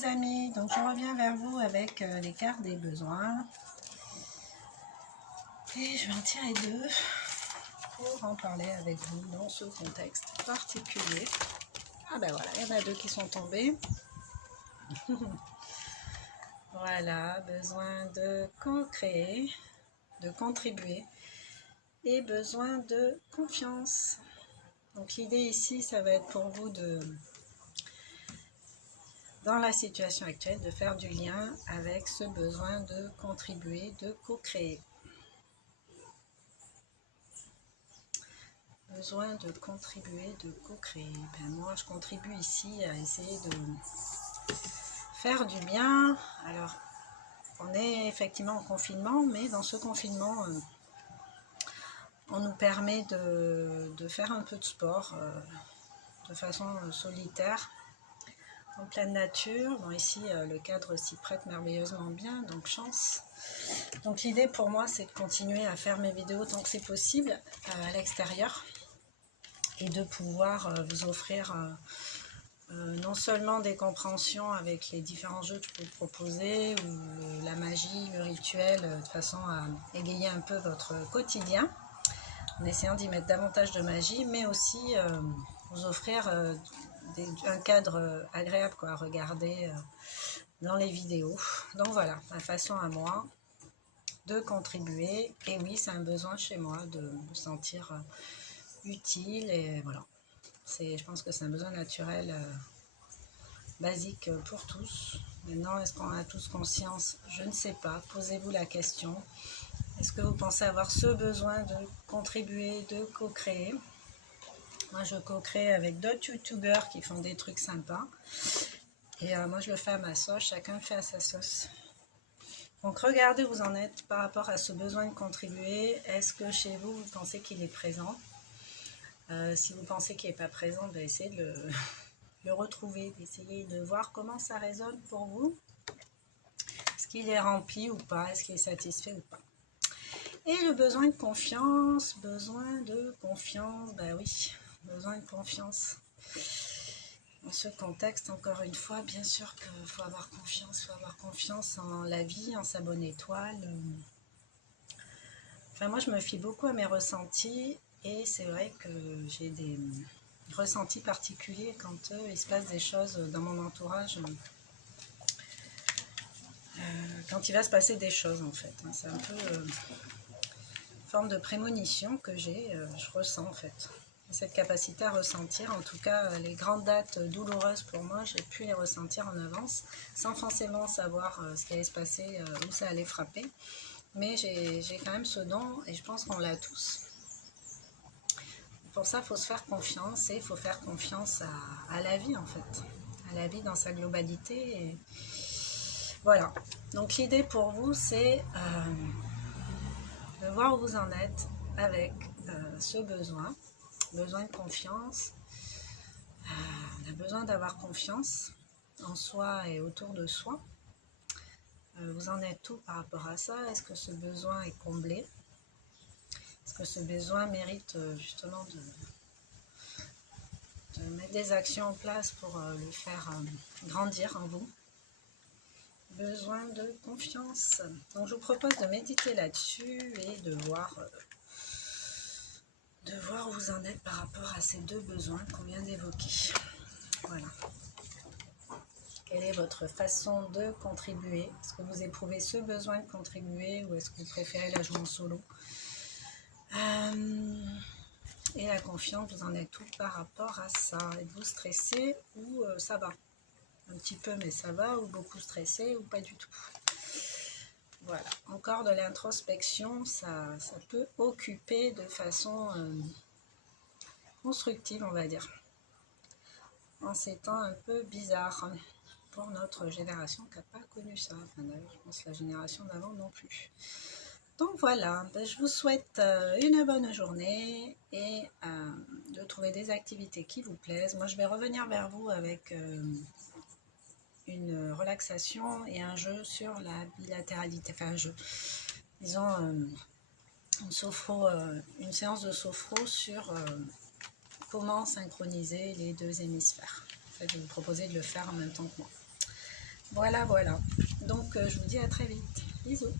les amis, donc je reviens vers vous avec les cartes des besoins. Et je vais en tirer deux pour en parler avec vous dans ce contexte particulier. Ah ben voilà, il y en a deux qui sont tombés. Voilà, besoin de co-créer, de contribuer et besoin de confiance. Donc l'idée ici, ça va être pour vous dans la situation actuelle, de faire du lien avec ce besoin de contribuer, de co-créer. Besoin de contribuer, de co-créer. Ben moi, je contribue ici à essayer de faire du bien. Alors, on est effectivement en confinement, mais dans ce confinement, on nous permet de faire un peu de sport de façon solitaire, en pleine nature. Bon, ici, le cadre s'y prête merveilleusement bien, donc chance. Donc l'idée pour moi, c'est de continuer à faire mes vidéos tant que c'est possible à l'extérieur et de pouvoir vous offrir non seulement des compréhensions avec les différents jeux que je peux vous proposer, ou la magie, le rituel, de façon à égayer un peu votre quotidien, en essayant d'y mettre davantage de magie, mais aussi vous offrir un cadre agréable à regarder dans les vidéos. Donc voilà, ma façon à moi de contribuer. Et oui, c'est un besoin chez moi de me sentir utile, et voilà. Je pense que c'est un besoin naturel, basique pour tous. Maintenant, est-ce qu'on a tous conscience? Je ne sais pas. Posez-vous la question. Est-ce que vous pensez avoir ce besoin de contribuer, de co-créer? Moi, je co-crée avec d'autres youtubeurs qui font des trucs sympas. Et moi, je le fais à ma sauce. Chacun fait à sa sauce. Donc, regardez où vous en êtes par rapport à ce besoin de contribuer. Est-ce que chez vous, vous pensez qu'il est présent? Si vous pensez qu'il n'est pas présent, ben, essayez de le retrouver, d'essayer de voir comment ça résonne pour vous. Est-ce qu'il est rempli ou pas? Est-ce qu'il est satisfait ou pas? Et le besoin de confiance, ben oui, besoin de confiance. Dans ce contexte, encore une fois, bien sûr qu'il faut avoir confiance en la vie, en sa bonne étoile. Enfin, moi, je me fie beaucoup à mes ressentis, et c'est vrai que j'ai des ressentis particuliers quand il se passe des choses dans mon entourage. Quand il va se passer des choses, en fait. C'est un peu une forme de prémonition que j'ai, je ressens, en fait. Cette capacité à ressentir, en tout cas, les grandes dates douloureuses pour moi, j'ai pu les ressentir en avance, sans forcément savoir ce qui allait se passer, où ça allait frapper. Mais j'ai quand même ce don, et je pense qu'on l'a tous. Pour ça, il faut se faire confiance, et il faut faire confiance à la vie, en fait. À la vie dans sa globalité. Et voilà. Donc l'idée pour vous, c'est de voir où vous en êtes avec ce besoin de confiance. On a besoin d'avoir confiance en soi et autour de soi. Vous en êtes où par rapport à ça? Est-ce que ce besoin est comblé? Est-ce que ce besoin mérite justement de mettre des actions en place pour le faire grandir en vous? Besoin de confiance. Donc je vous propose de méditer là-dessus et de voir où vous en êtes par rapport à ces deux besoins qu'on vient d'évoquer. Voilà. Quelle est votre façon de contribuer? Est-ce que vous éprouvez ce besoin de contribuer, ou est-ce que vous préférez la jouer en solo? Et la confiance, vous en êtes où par rapport à ça? Êtes-vous stressé ou ça va? Un petit peu, mais ça va, ou beaucoup stressé ou pas du tout? Voilà, encore de l'introspection, ça peut occuper de façon constructive, on va dire, en ces temps un peu bizarres pour notre génération qui n'a pas connu ça. Enfin, d'ailleurs, je pense que la génération d'avant non plus. Donc voilà, je vous souhaite une bonne journée, et de trouver des activités qui vous plaisent. Moi, je vais revenir vers vous avec une relaxation et un jeu sur la bilatéralité. Enfin, un jeu, disons, une séance de sophro sur comment synchroniser les deux hémisphères. En fait, je vais vous proposer de le faire en même temps que moi. Voilà, voilà. Donc, je vous dis à très vite. Bisous.